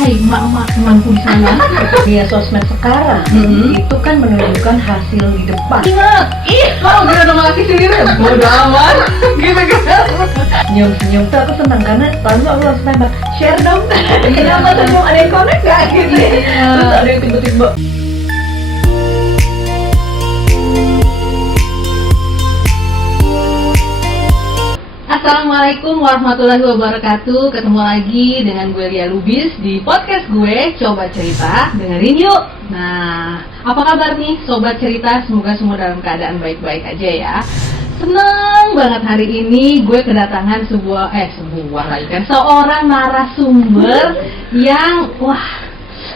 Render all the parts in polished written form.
Hai emak-emak temanku di sana. Media sosmed sekarang itu kan menunjukkan hasil di depan. Ingat, kalau gue udah ngelatih sendiri, bodo amat. Gitu kan. Senyum-senyum tuh aku senang karena lalu aku langsung tembak, share dong. Kenapa tuh belum ada yang connect gak gitu ya? Terus ada yang tiba-tiba Assalamualaikum warahmatullahi wabarakatuh. Ketemu lagi dengan gue Lia Lubis di podcast gue Coba Cerita, dengerin yuk. Nah, apa kabar nih Sobat Cerita? Semoga semua dalam keadaan baik-baik aja ya. Seneng banget hari ini gue kedatangan seorang narasumber yang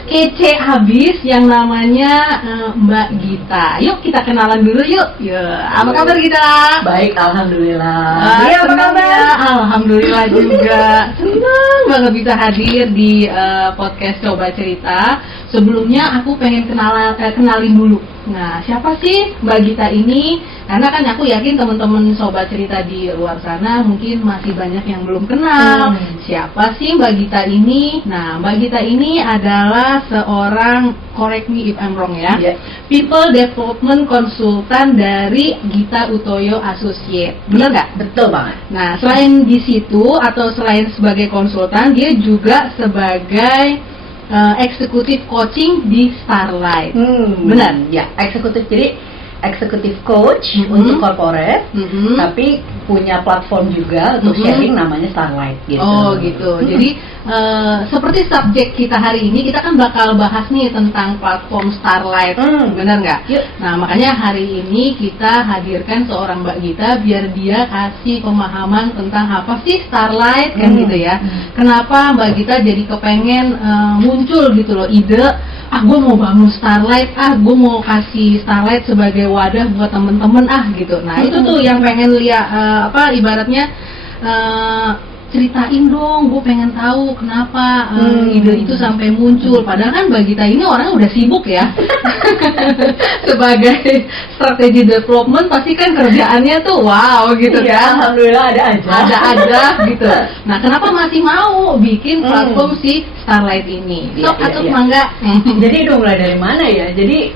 kece abis, yang namanya Mbak Gita. Yuk kita kenalan dulu yuk. Apa kabar Gita? baik, alhamdulillah. Iya, apa kabar? Alhamdulillah juga. Senang banget bisa hadir di podcast Coba Cerita. Sebelumnya aku pengen kenalin dulu. Nah, siapa sih Mbak Gita ini? Karena kan aku yakin teman-teman Sobat Cerita di luar sana mungkin masih banyak yang belum kenal. Siapa sih Mbak Gita ini? Nah, Mbak Gita ini adalah seorang, correct me if I'm wrong ya, People Development Consultant dari Gita Utoyo Associate. Bener nggak? Betul banget. Nah, selain di situ atau selain sebagai konsultan, dia juga sebagai eksekutif coaching di Starlight. Benar? Ya, eksekutif, jadi eksekutif coach untuk corporate, tapi punya platform juga untuk sharing namanya Starlight gitu. Oh gitu. Jadi seperti subjek kita hari ini, kita kan bakal bahas nih tentang platform Starlight. Benar nggak? Nah, makanya hari ini kita hadirkan seorang Mbak Gita biar dia kasih pemahaman tentang apa sih Starlight kan gitu ya. Kenapa Mbak Gita jadi kepengen muncul gitu loh ide, gue mau bangun Starlight, gue mau kasih Starlight sebagai wadah buat temen-temen gitu. Nah itu tuh yang pengen lihat ibaratnya ceritain dong, gue pengen tahu kenapa ide itu sampai muncul. Padahal kan Mbak Gita ini orang udah sibuk ya. Sebagai strategi development pasti kan kerjaannya tuh wow gitu kan. Alhamdulillah ada Ada gitu. Nah, kenapa masih mau bikin platform si Starlight ini? Mangga. Jadi udah mulai dari mana ya? Jadi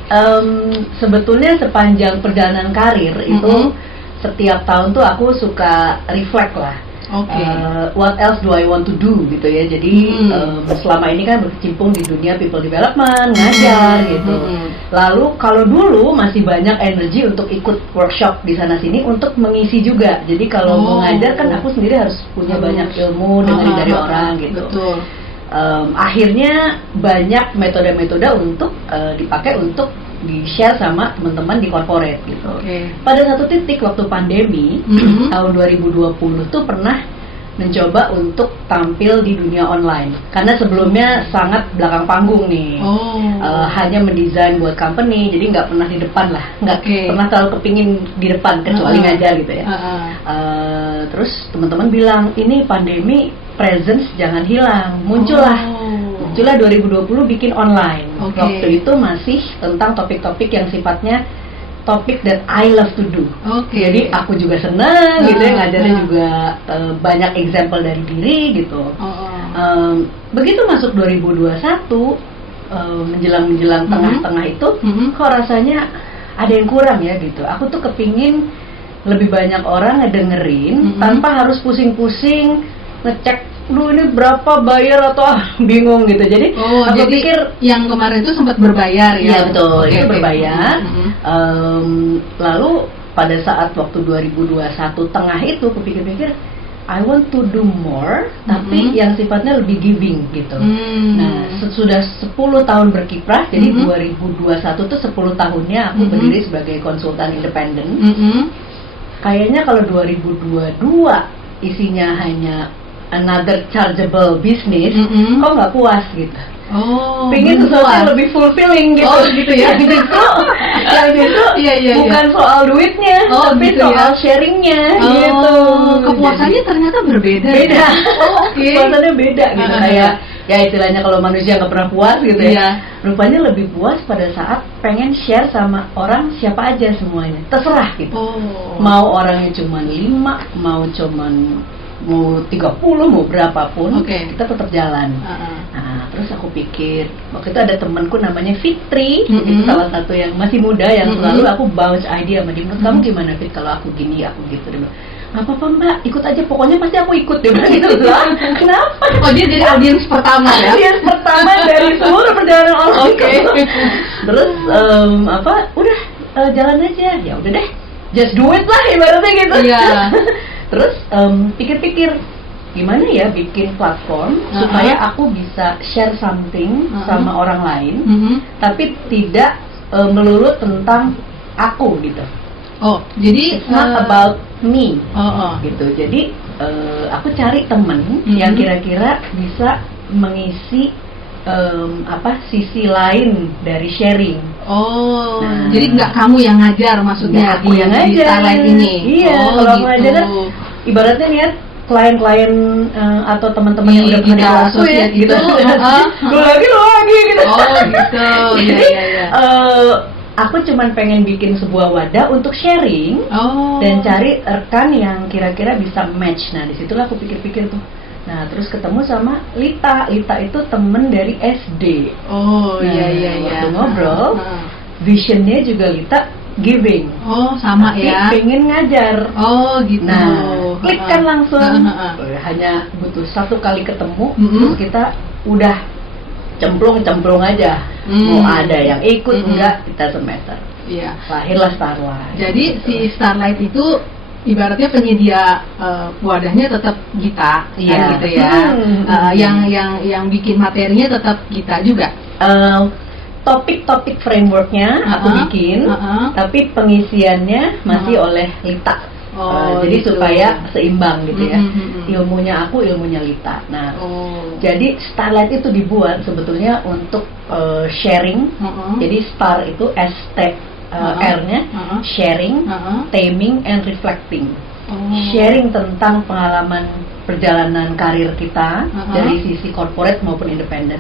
sebetulnya sepanjang perjalanan karir itu setiap tahun tuh aku suka reflect lah. What else do I want to do gitu ya. Jadi selama ini kan berkecimpung di dunia people development, ngajar gitu. Lalu kalau dulu masih banyak energi untuk ikut workshop di sana sini untuk mengisi juga. Jadi kalau mau ngajar kan aku sendiri harus punya banyak ilmu dengerin dari orang gitu. Betul. Akhirnya banyak metode-metode untuk dipakai untuk di-share sama teman-teman di corporate gitu. Pada satu titik waktu pandemi tahun 2020 tuh pernah mencoba untuk tampil di dunia online. Karena sebelumnya sangat belakang panggung nih. Hanya mendesain buat company, jadi nggak pernah di depan lah. Nggak pernah terlalu kepingin di depan, kecuali ngajar gitu ya. Terus teman-teman bilang, ini pandemi, presence jangan hilang. Muncullah 2020 bikin online. Waktu itu masih tentang topik-topik yang sifatnya topik that I love to do. Jadi aku juga seneng gitu ya, ngajarnya juga banyak example dari diri gitu. Begitu masuk 2021 menjelang tengah-tengah itu, kok rasanya ada yang kurang ya gitu. Aku tuh kepingin lebih banyak orang ngedengerin tanpa harus pusing-pusing ngecek ini berapa bayar atau bingung gitu. Jadi aku pikir yang kemarin itu sempat berbayar ya. Iya betul, itu berbayar. Lalu pada saat waktu 2021 tengah itu aku pikir-pikir I want to do more, tapi yang sifatnya lebih giving gitu. Nah, sudah 10 tahun berkiprah, jadi 2021 tuh 10 tahunnya aku berdiri sebagai konsultan independen. Kayaknya kalau 2022 isinya hanya another chargeable business, kok nggak puas gitu. Pengen sesuatu yang lebih fulfilling gitu. Gitu ya. yang justru bukan soal duitnya, tapi gitu soal sharingnya gitu. Kepuasannya ternyata berbeda. Kepuasannya beda gitu. Kayak ya istilahnya kalau manusia nggak pernah puas gitu ya. Rupanya lebih puas pada saat pengen share sama orang siapa aja semuanya. Terserah gitu. Mau orangnya cuma 5, mau cuman mau 30 mau berapapun, kita tetap jalan. Nah, terus aku pikir, waktu itu ada temanku namanya Fitri, itu salah satu yang masih muda yang selalu aku bounce idea sama dia. Menurut kamu gimana Fit kalau aku gini, aku gitu? Dia bilang, apa Mbak, ikut aja, pokoknya pasti aku ikut. Dia bilang gitu lah. Kenapa? Oh, dia jadi audiens pertama ya? Audiens pertama dari seluruh perjalanan orang. Terus udah jalan aja, ya udah deh, just do it lah ibaratnya gitu. Terus pikir-pikir gimana ya bikin platform supaya aku bisa share something sama orang lain, tapi tidak melulu tentang aku gitu. Oh, jadi it's not about me, gitu. Jadi aku cari temen yang kira-kira bisa mengisi sisi lain dari sharing. Oh, jadi nggak kamu yang ngajar maksudnya aku yang ngajar di Starlight ini? Iya, kalau aku ngajar kan ibaratnya nih ya, klien-klien atau teman-teman yang udah pernah asosiat gitu. Lu lagi gitu. Oh gitu. Jadi aku cuman pengen bikin sebuah wadah untuk sharing dan cari rekan yang kira-kira bisa match. Nah disitulah aku pikir-pikir tuh. Nah terus ketemu sama Lita. Lita itu temen dari SD. Oh iya. Waktu ngobrol, visionnya juga Lita giving. Oh sama tapi ya. pengen ngajar. Oh gitu. Nah klik kan langsung. Hanya butuh 1 kali ketemu, terus kita udah cemplung aja. Mau ada yang ikut enggak, kita semester. Iya. Lahirlah Starlight. Jadi si Starlight itu ibaratnya penyedia wadahnya tetap kita, kan gitu ya. Yang bikin materinya tetap kita juga. Topik-topik frameworknya aku bikin, tapi pengisiannya masih oleh Lita. Jadi gitu. Supaya seimbang gitu ya. Ilmunya aku, ilmunya Lita. Nah, jadi Starlight itu dibuat sebetulnya untuk sharing. Jadi Star itu R-nya sharing, taming, and reflecting. Sharing tentang pengalaman perjalanan karir kita dari sisi corporate maupun independen.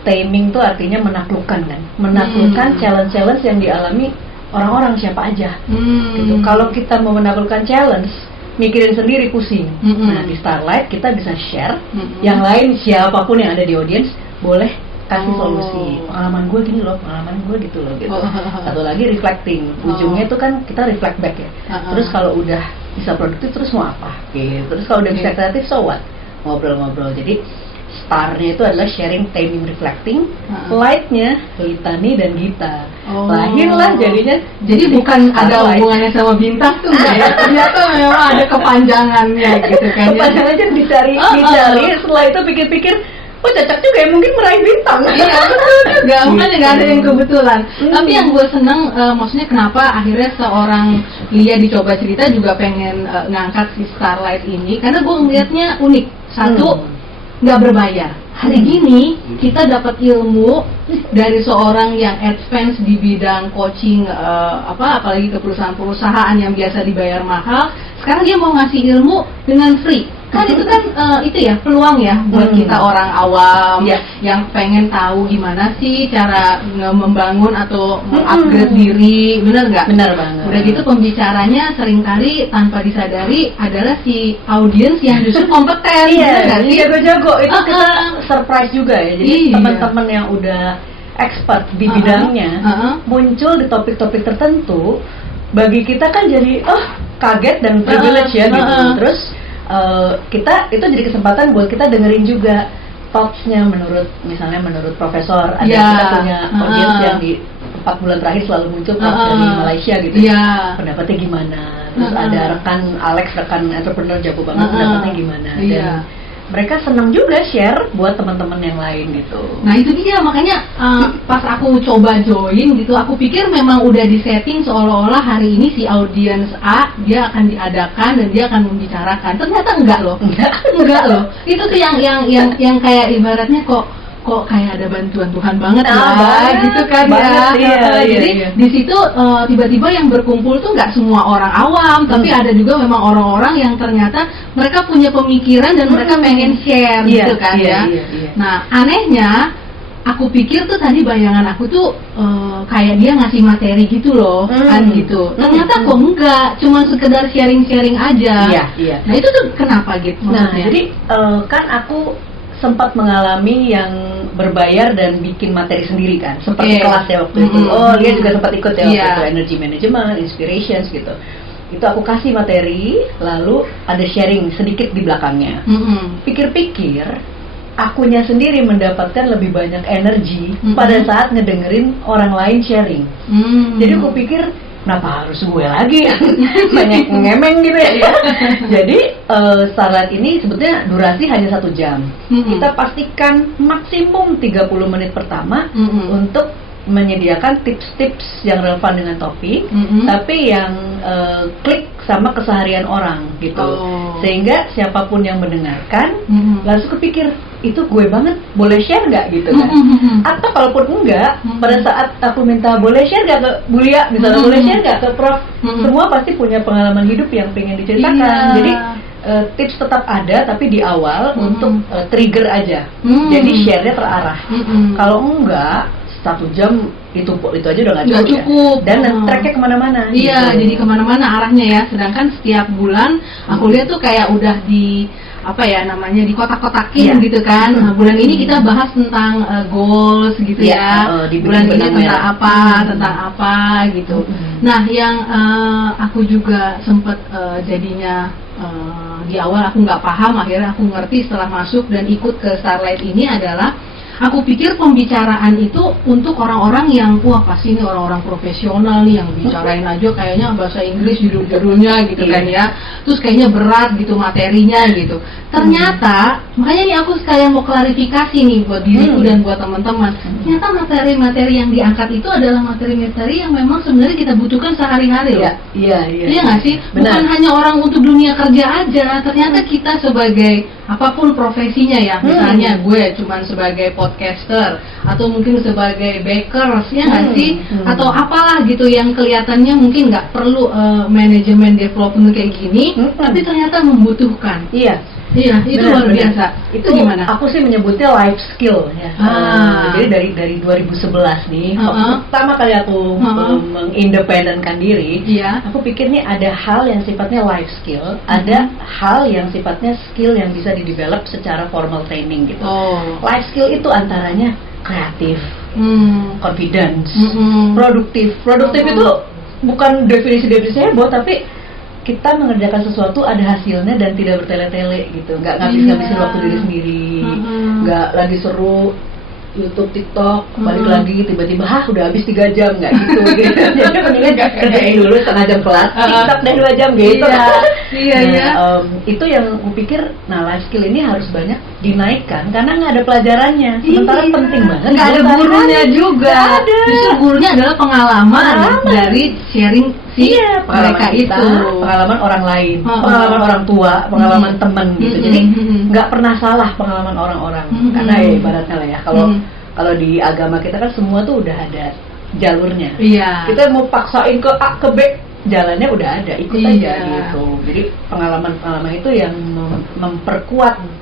Taming itu artinya menaklukkan kan, menaklukkan challenge-challenge yang dialami orang-orang siapa aja. Gitu. Kalau kita mau menaklukkan challenge, mikirin sendiri pusing. Nah di Starlight kita bisa share, yang lain siapapun yang ada di audience boleh kasih solusi. Pengalaman gue gini loh, pengalaman gue gitu loh gitu. Satu lagi reflecting, ujungnya itu kan kita reflect back ya. Terus kalau udah bisa produktif terus mau apa? Gitu. Terus kalau udah bisa kreatif so what? Ngobrol-ngobrol. Jadi Star-nya itu adalah sharing, taming, reflecting. Light-nya Litani dan Gita. Lahirlah jadinya. Jadi bukan ada hubungannya sama bintang tuh enggak ya? Ternyata memang ada kepanjangannya gitu kan. Kepanjangannya dicari. Setelah itu pikir-pikir, oh cocok juga ya, mungkin meraih bintang. Iya betul juga, makanya nggak ada yang kebetulan. Tapi yang gue seneng, maksudnya kenapa akhirnya seorang Lia di Coba Cerita juga pengen ngangkat si Starlight ini, karena gue ngeliatnya unik. Satu, nggak berbayar. Hari gini kita dapat ilmu dari seorang yang advance di bidang coaching, apalagi ke perusahaan-perusahaan yang biasa dibayar mahal. Sekarang dia mau ngasih ilmu dengan free. Kan itu kan itu ya peluang ya buat kita orang awam yang pengen tahu gimana sih cara membangun atau mengupgrade diri, bener nggak? Benar banget. Udah gitu pembicaranya seringkali tanpa disadari adalah si audiens yang justru kompeten. Iya, jago-jago itu kita surprise juga ya. Jadi teman-teman yang udah expert di bidangnya muncul di topik-topik tertentu, bagi kita kan jadi kaget dan privilege ya gitu. Terus kita itu jadi kesempatan buat kita dengerin juga talks-nya menurut profesor. Ada kita punya audiens yang di 4 bulan terakhir selalu muncul talks dari Malaysia gitu. Pendapatnya gimana? Terus ada rekan entrepreneur jago banget, pendapatnya gimana? Dan mereka senang juga share buat teman-teman yang lain gitu. Nah itu dia, makanya pas aku coba join gitu, aku pikir memang udah disetting seolah-olah hari ini si audiens A dia akan diadakan dan dia akan membicarakan. Ternyata enggak loh. Enggak loh. Itu tuh yang kayak ibaratnya kok kayak ada bantuan Tuhan banget gitu kan ya. Jadi di situ tiba-tiba yang berkumpul tuh nggak semua orang awam, tapi ada juga memang orang-orang yang ternyata mereka punya pemikiran dan mereka pengen share gitu kan ya. Nah anehnya aku pikir tuh tadi bayangan aku tuh kayak dia ngasih materi gitu loh, kan gitu. Ternyata kok enggak, cuma sekedar sharing-sharing aja. Iya. Nah itu tuh kenapa gitu? Nah jadi kan aku sempat mengalami yang berbayar dan bikin materi sendiri kan, seperti kelas ya waktu itu. Dia juga sempat ikut ya waktu itu, energy management, inspirations gitu. Itu aku kasih materi, lalu ada sharing sedikit di belakangnya. Pikir-pikir, akunya sendiri mendapatkan lebih banyak energi pada saat ngedengerin orang lain sharing. Jadi aku pikir, kenapa harus gue lagi yang banyak ngemeng gitu ya. Jadi Starlight ini sebetulnya durasi hanya 1 jam. Kita pastikan maksimum 30 menit pertama untuk menyediakan tips-tips yang relevan dengan topik, tapi yang klik sama keseharian orang gitu. Sehingga siapapun yang mendengarkan langsung kepikir, itu gue banget, boleh share nggak gitu kan? Atau kalaupun enggak, pada saat aku minta boleh share nggak ke Bulia, misalnya boleh share nggak ke Prof, semua pasti punya pengalaman hidup yang pengen diceritakan. Jadi tips tetap ada, tapi di awal untuk trigger aja. Jadi share-nya terarah. Kalau enggak, 1 jam itu aja udah nggak cukup. Ya. Dan tracknya kemana-mana. Iya, gitu. jadi kemana-mana arahnya ya. Sedangkan setiap bulan aku lihat tuh kayak udah di di kotak-kotakin gitu kan. Nah, bulan ini kita bahas tentang goals gitu ya. Di bulan ini tentang apa gitu. Nah, yang aku juga sempet jadinya di awal aku nggak paham, akhirnya aku ngerti setelah masuk dan ikut ke Starlight ini adalah aku pikir pembicaraan itu untuk orang-orang yang pasti ini orang-orang profesional nih, yang bicarain aja kayaknya bahasa Inggris judul-judulnya gitu kan ya. Terus kayaknya berat gitu materinya gitu. Ternyata makanya nih aku kayak mau klarifikasi nih buat diriku dan buat teman-teman. Ternyata materi-materi yang diangkat itu adalah materi-materi yang memang sebenarnya kita butuhkan sehari-hari loh. Iya nggak sih? Bukan hanya orang untuk dunia kerja aja. Ternyata kita sebagai apapun profesinya ya, misalnya gue cuman sebagai podcaster atau mungkin sebagai baker, ya nggak sih? Atau apalah gitu yang kelihatannya mungkin nggak perlu manajemen development kayak gini, tapi ternyata membutuhkan. Iya, itu luar biasa. Itu gimana? Aku sih menyebutnya life skill ya. Jadi dari 2011 nih, waktu pertama kali aku mengindependenkan diri, aku pikir nih ada hal yang sifatnya life skill, ada hal yang sifatnya skill yang bisa didevelop secara formal training gitu. Life skill itu antaranya kreatif, confidence, produktif. Produktif itu bukan definisi-definisi heboh, tapi kita mengerjakan sesuatu ada hasilnya dan tidak bertele-tele gitu, nggak ngabis-ngabisin waktu diri sendiri, nggak lagi seru YouTube, TikTok, balik lagi tiba-tiba udah habis 3 jam, nggak gitu. Jadi mendingan kerjain dulu setengah jam kelas, TikTok deh 2 jam gitu. Itu yang aku pikir, life skill ini harus banyak dinaikkan karena nggak ada pelajarannya. Sementara penting banget. Nggak ada gurunya juga. Justru gurunya adalah pengalaman dari sharing mereka itu, pengalaman orang lain, pengalaman orang tua, pengalaman teman gitu. Jadi nggak pernah salah pengalaman orang-orang. Karena ya ibaratnya lah ya, kalau di agama kita kan semua tuh udah ada jalurnya. Kita mau paksain ke A ke B, jalannya udah ada, ikut aja gitu. Jadi pengalaman-pengalaman itu yang memperkuat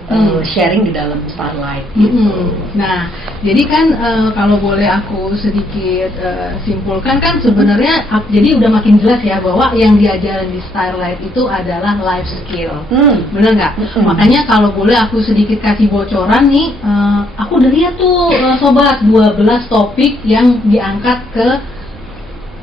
sharing di dalam Starlight gitu. Nah, jadi kan kalau boleh aku sedikit simpulkan kan sebenarnya jadi udah makin jelas ya bahwa yang diajarin di Starlight itu adalah life skill. Bener nggak? Makanya kalau boleh aku sedikit kasih bocoran nih, aku udah lihat tuh sobat 12 topik yang diangkat ke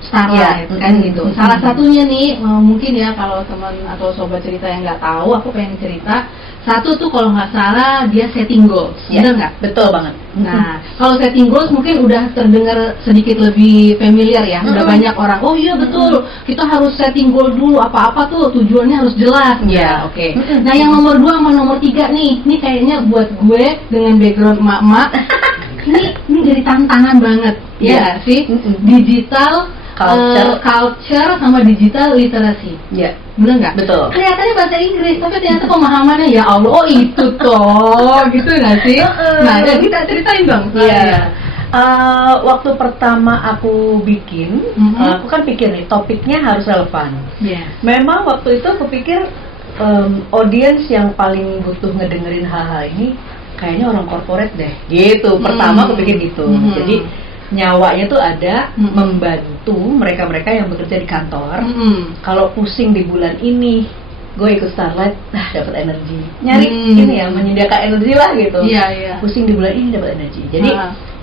Starlight kan gitu. Salah satunya nih mungkin ya kalau teman atau sobat cerita yang nggak tahu, aku pengen cerita. Satu tuh kalau nggak salah dia setting goals, benar nggak? Betul banget. Nah kalau setting goals mungkin udah terdengar sedikit lebih familiar ya. Udah banyak orang, oh iya betul, kita harus setting goal dulu, apa-apa tuh tujuannya harus jelas. Oke. Nah yang nomor 2 sama nomor 3 nih kayaknya buat gue dengan background emak-emak ini jadi tantangan banget, ya sih? Digital culture sama digital literasi. Bener nggak? Betul. Kelihatannya bahasa Inggris, tapi ternyata pemahamannya ya Allah, itu toh, gitu nggak sih? Nah, kita ceritain dong. Waktu pertama aku bikin, aku kan pikir nih topiknya harus relevan. Memang waktu itu aku pikir audiens yang paling butuh ngedengerin hal-hal ini kayaknya orang corporate deh gitu. Pertama aku pikir gitu. Jadi nyawanya tuh ada membantu mereka-mereka yang bekerja di kantor. Kalau pusing di bulan ini, gue ikut Starlight, dapat energi. Nyari ini ya, menyediakan energi lah gitu. Pusing di bulan ini dapat energi. Jadi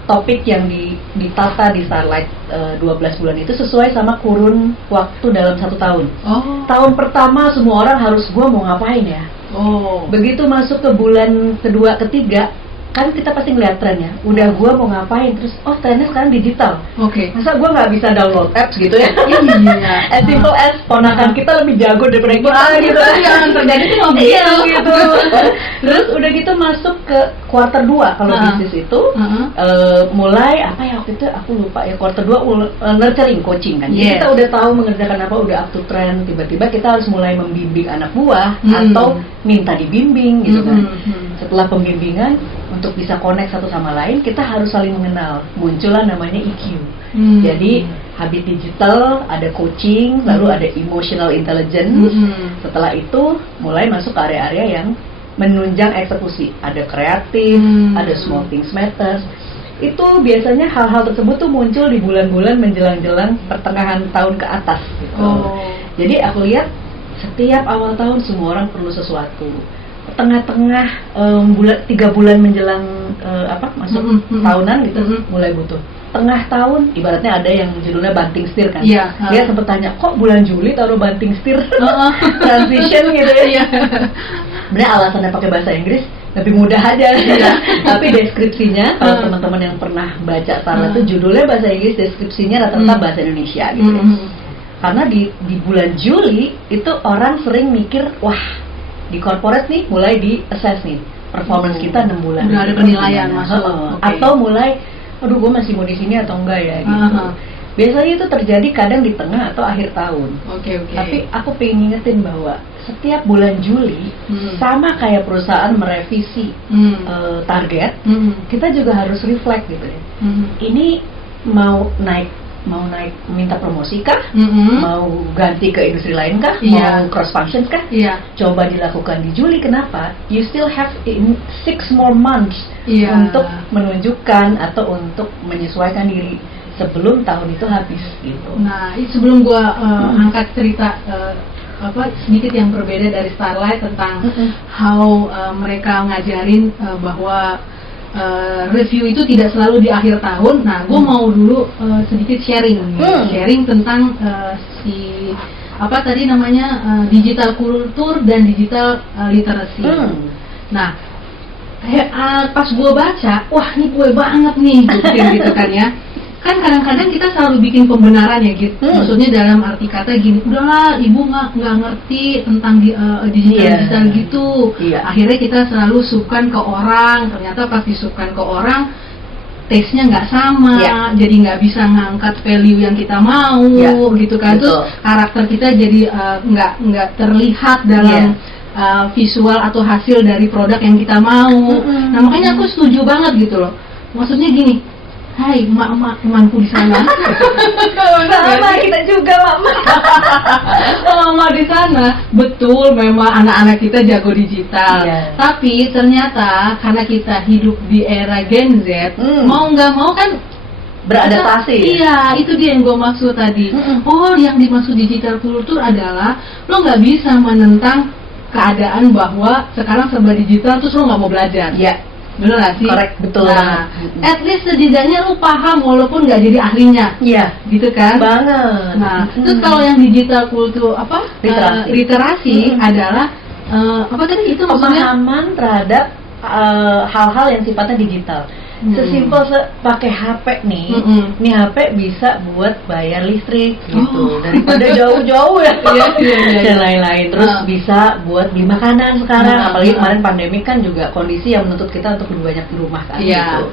topik yang ditata di Starlight 12 bulan itu sesuai sama kurun waktu dalam 1 tahun. Tahun pertama semua orang harus, gue mau ngapain ya? Begitu masuk ke bulan kedua, ketiga, kan kita pasti ngeliat trennya. Udah gue mau ngapain, terus trennya sekarang digital. Masa gue nggak bisa download apps gitu ya? As simple as ponakan kita lebih jago daripada kita gitu. Yang terjadi itu gitu. Terus udah gitu masuk ke kuartal 2 kalau bisnis itu mulai apa ya waktu itu aku lupa ya, kuartal 2 nurturing coaching kan. Jadi kita udah tahu mengerjakan apa, udah up to trend, tiba-tiba kita harus mulai membimbing anak buah atau minta dibimbing gitu kan. Setelah pembimbingan untuk bisa connect satu sama lain, kita harus saling mengenal. Muncullah namanya EQ. Jadi habis digital ada coaching, lalu ada emotional intelligence. Setelah itu mulai masuk ke area-area yang menunjang eksekusi. Ada kreatif, ada small things matters. Itu biasanya hal-hal tersebut tuh muncul di bulan-bulan menjelang-jelang pertengahan tahun ke atas gitu. Jadi aku lihat setiap awal tahun semua orang perlu sesuatu. Tengah-tengah 3 bulan menjelang masuk tahunan gitu mulai butuh. Tengah tahun ibaratnya ada yang judulnya banting setir kan. Dia sempat tanya, kok bulan Juli taruh banting setir transition gitu ya. Sebenarnya alasannya pakai bahasa Inggris lebih mudah aja. Tapi deskripsinya kalau teman-teman yang pernah baca Starlight itu judulnya bahasa Inggris, deskripsinya rata-rata bahasa Indonesia gitu. Karena di bulan Juli itu orang sering mikir, wah di corporate nih mulai di-assess nih performance kita 6 bulan. Udah ada penilaian masuk. Atau mulai, aduh gue masih mau di sini atau enggak ya gitu. Biasanya itu terjadi kadang di tengah atau akhir tahun. Tapi aku pengen ngingetin bahwa setiap bulan Juli sama kayak perusahaan merevisi target, kita juga harus reflect gitu ya. Ini mau naik minta promosi kah? Mau ganti ke industri lain kah? Mau cross functions kah? Coba dilakukan di Juli. Kenapa? You still have 6 more months untuk menunjukkan atau untuk menyesuaikan diri sebelum tahun itu habis gitu. Nah, sebelum gua angkat cerita sedikit yang berbeda dari Starlight tentang how mereka ngajarin bahwa review itu tidak selalu di akhir tahun. Nah, gue mau dulu sedikit sharing tentang tadi namanya digital kultur dan digital literacy. Nah, pas gue baca, wah ini gue banget nih gitu kan ya. Kan kadang-kadang kita selalu bikin pembenaran ya gitu. Maksudnya dalam arti kata gini, udahlah ibu nggak ngerti tentang digital gitu. Akhirnya kita selalu sukan ke orang, ternyata pas disukan ke orang taste-nya nggak sama, jadi nggak bisa ngangkat value yang kita mau gitu kan. Terus karakter kita jadi nggak terlihat dalam visual atau hasil dari produk yang kita mau. Nah makanya aku setuju banget gitu loh. Maksudnya gini, hai emak-emakku di sana. Sama kita juga mama. Mama di sana betul memang anak-anak kita jago digital. Tapi ternyata karena kita hidup di era Gen Z, mau nggak mau kan beradaptasi. Iya, itu dia yang gue maksud tadi. Yang dimaksud digital kultur adalah lo nggak bisa menentang keadaan bahwa sekarang serba digital terus lo nggak mau belajar. Bener gak sih? Correct, betul banget. At least setidaknya lu paham walaupun nggak jadi ahlinya. Gitu kan? Banget. Nah, terus kalau yang digital kultur literasi adalah apa tadi itu maksudnya? Pemahaman terhadap hal-hal yang sifatnya digital. Sesimpel pakai HP nih, nih HP bisa buat bayar listrik gitu, daripada jauh-jauh ya, dan lain-lain. Terus bisa buat beli makanan sekarang, apalagi kemarin pandemi kan juga kondisi yang menuntut kita untuk lebih banyak di rumah kan gitu.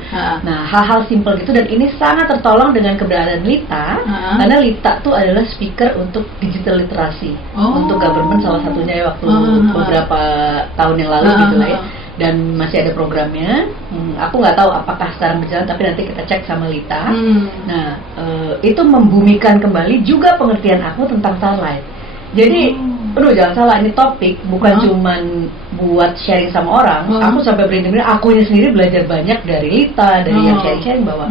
Nah hal-hal simpel gitu, dan ini sangat tertolong dengan keberadaan Lita, karena Lita tuh adalah speaker untuk digital literasi untuk government salah satunya ya waktu beberapa tahun yang lalu gitu lah ya. Dan masih ada programnya. Aku nggak tahu apakah sekarang berjalan, tapi nanti kita cek sama Lita. Nah, itu membumikan kembali juga pengertian aku tentang Starlight. Jadi Aduh, jangan salah, ini topik bukan cuman buat sharing sama orang. Aku sampai berhenti, akunya sendiri belajar banyak dari Lita, dari yang sharing bahwa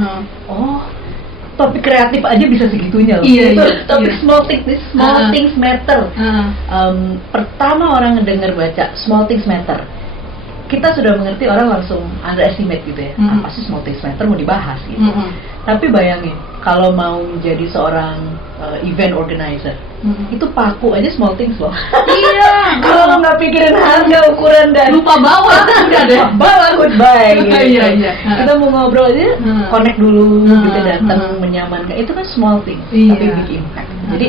topik kreatif aja bisa segitunya loh. Topik small things matter. Pertama orang ngedenger baca small things matter, kita sudah mengerti, orang langsung underestimate gitu ya. Apa sih small things matter mau dibahas gitu. Tapi bayangin kalau mau menjadi seorang event organizer, itu paku aja small things loh. Iya. Kalau lo nggak pikirin harga, ukuran dan lupa bawa, udah deh. Bawa goodbye. Gitu. Iya. Kita mau ngobrol aja, connect dulu, gitu, datang menyamankan. Itu kan small things, tapi big impact. Jadi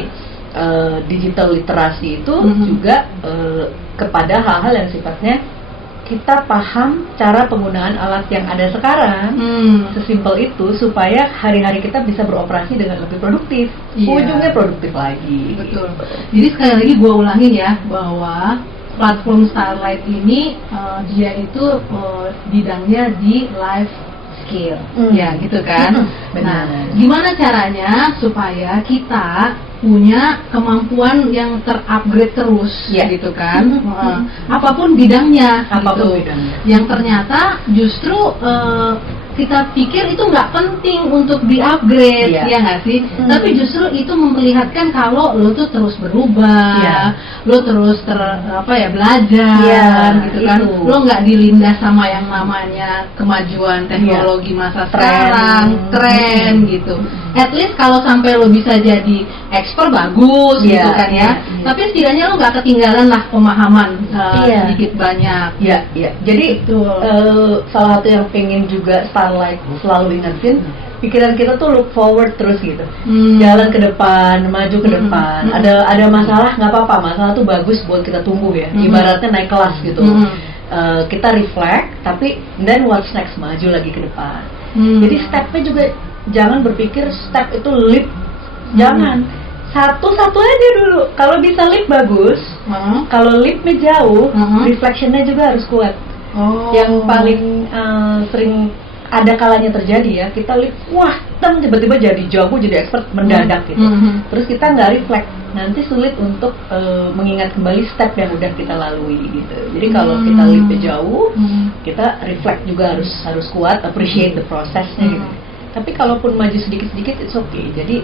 digital literasi itu juga kepada hal-hal yang sifatnya kita paham cara penggunaan alat yang ada sekarang, sesimpel itu, supaya hari-hari kita bisa beroperasi dengan lebih produktif. Ujungnya produktif lagi. Betul. Jadi sekali lagi gue ulangin ya, bahwa platform Starlight ini dia itu bidangnya di life skill, ya gitu kan. Nah, gimana caranya supaya kita punya kemampuan yang terupgrade terus, gitu kan? Apapun bidangnya, yang ternyata justru kita pikir itu nggak penting untuk di-upgrade, ya nggak sih? Tapi justru itu memperlihatkan kalau lo tuh terus berubah, lo terus belajar, gitu kan? Lo nggak dilindas sama yang namanya kemajuan teknologi masa sekarang, tren, gitu. At least kalau sampai lo bisa jadi expert bagus, gitu kan ya. Tapi setidaknya lo nggak ketinggalan lah pemahaman sedikit banyak. Jadi salah satu yang pengen juga Starlight selalu ingetin, pikiran kita tuh look forward terus gitu, jalan ke depan, maju ke depan. Ada masalah nggak apa-apa, masalah tuh bagus buat kita tumbuh ya. Ibaratnya naik kelas gitu. Kita reflect, tapi then what's next, maju lagi ke depan. Jadi stepnya juga jangan berpikir step itu leap, jangan. Satu-satu aja dulu. Kalau bisa leap bagus, kalau leapnya jauh, reflectionnya juga harus kuat. Yang paling sering ada kalanya terjadi ya, kita leap, wah, tiba-tiba jadi jago, jadi expert mendadak gitu. Terus kita nggak reflect, nanti sulit untuk mengingat kembali step yang udah kita lalui gitu. Jadi kalau kita leapnya jauh, kita reflect juga harus kuat, appreciate the processnya gitu. Tapi kalaupun maju sedikit-sedikit, it's okay. Jadi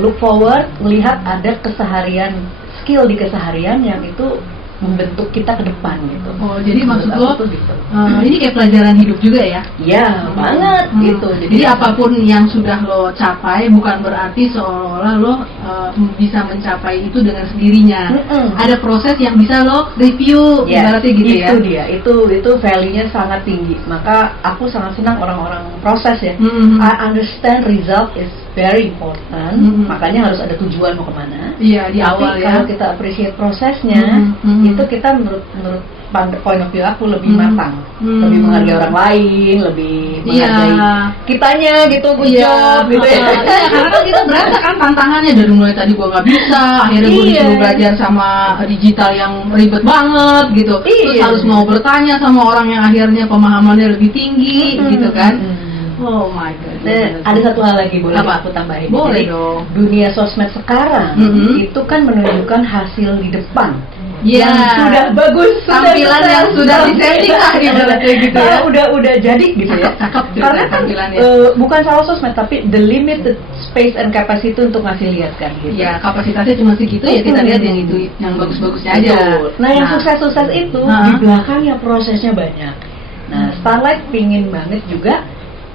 look forward, melihat ada keseharian, skill di keseharian yang itu membentuk kita ke depan gitu. Jadi maksud lo ini kayak pelajaran hidup juga ya? Iya, banget gitu. Jadi apapun yang sudah lo capai bukan berarti seolah-olah lo bisa mencapai itu dengan sendirinya. Ada proses yang bisa lo review, ibaratnya gitu ya. Itu dia, itu value-nya sangat tinggi. Maka aku sangat senang orang-orang proses ya. I understand result is very important. Makanya harus ada tujuan mau kemana. Iya, di awal ya. Kalau kita appreciate prosesnya, itu kita menurut point of view aku lebih matang, lebih menghargai orang lain, lebih menghargai kitanya gitu, good job gitu ya. Karena kan kita berasa kan tantangannya dari mulai tadi gua nggak bisa, akhirnya gua disuruh belajar sama digital yang ribet banget gitu. Terus harus mau bertanya sama orang yang akhirnya pemahamannya lebih tinggi, gitu kan. Oh my god. Ada satu hal lagi boleh aku tambahin. Boleh Jadi, dong. dunia sosmed sekarang itu kan menunjukkan hasil di depan. Yang sudah bagus, tampilan yang sudah disetting lah ibaratnya gitu ya. Udah jadi gitu ya. Cakep Karena kan bukan salah sosmed, tapi the limited space and capacity untuk ngasih lihat kan gitu. Ya, kapasitasnya cuma segitu ya, kita lihat yang itu yang bagus-bagusnya aja. Nah, yang sukses-sukses itu di belakangnya prosesnya banyak. Nah, Starlight pingin banget juga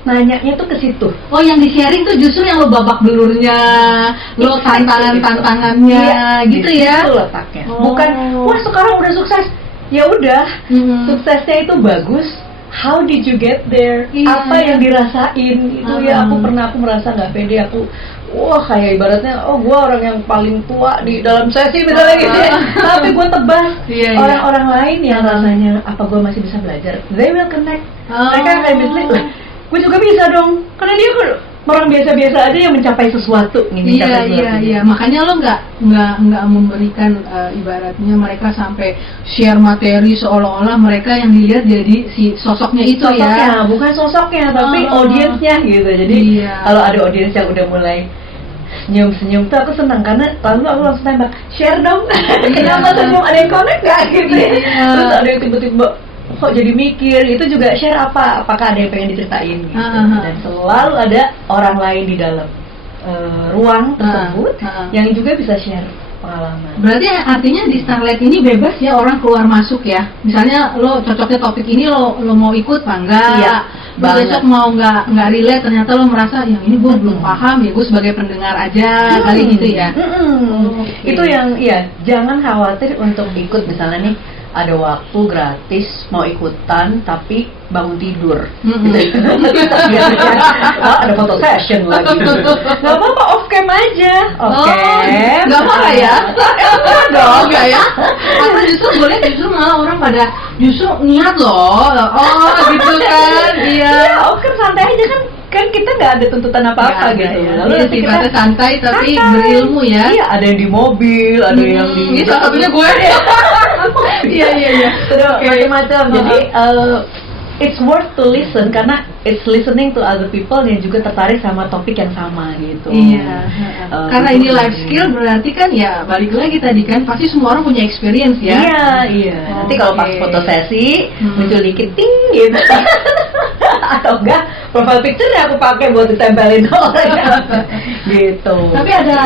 nanyanya tuh ke situ. Yang di-sharing tuh justru yang lo babak belurnya, lo tantangannya, gitu ya. Itu letaknya. Bukan, wah sekarang udah sukses. Ya udah, suksesnya itu bagus. How did you get there? Apa yang dirasain? Itu ya aku merasa nggak pede. Wah kayak ibaratnya, gue orang yang paling tua di dalam sesi misalnya gitu ya. Tapi gue tebas orang-orang lain yang rasanya apa gue masih bisa belajar. They will connect. Mereka kayak misalnya, gue juga bisa dong, karena dia kan orang biasa-biasa aja yang mencapai sesuatu. Iya. Makanya lo nggak memberikan ibaratnya mereka sampai share materi seolah-olah mereka yang dilihat jadi si sosoknya itu ya. Bukan sosoknya, tapi audiensnya gitu. Jadi kalau ada audiens yang udah mulai senyum tuh aku senang karena lalu aku langsung tembak, share dong. Kenapa senyum, ada yang connect nggak gitu ya? Terus ada yang tiba-tiba kok jadi mikir, itu juga share apakah ada yang pengen diceritain gitu. Dan selalu ada orang lain di dalam ruang tersebut yang juga bisa share pengalaman. Berarti artinya di Starlight ini bebas ya orang keluar masuk ya. Misalnya lo cocoknya topik ini lo mau ikut apa enggak? Iya, besok mau nggak relate, ternyata lo merasa yang ini gue belum paham ya, gue sebagai pendengar aja kali gitu ya. Okay. Itu yang jangan khawatir untuk ikut, misalnya nih ada waktu gratis mau ikutan tapi bangun tidur gitu. Ada foto session lagi. Gak apa-apa, off cam aja. Gak apa-apa ya? Dong, gak ya? Atau justru malah orang pada justru niat loh. Gitu kan? Iya. Off cam santai aja kan kita nggak ada tuntutan apa-apa gitu. Ya. Lalu nanti kita santai tapi berilmu ya. Iya, ada yang di mobil, ada yang di. Ini salah satunya gue. Iya. Terus macam-macam. Jadi it's worth to listen karena it's listening to other people yang juga tertarik sama topik yang sama gitu. Iya. Karena ini life skill berarti kan ya balik lagi tadi kan pasti semua orang punya experience ya. Iya. Nanti kalau pas foto sesi muncul dikit ting gitu. Atau enggak profile picture-nya aku pakai buat ditempelin orang gitu. Tapi ada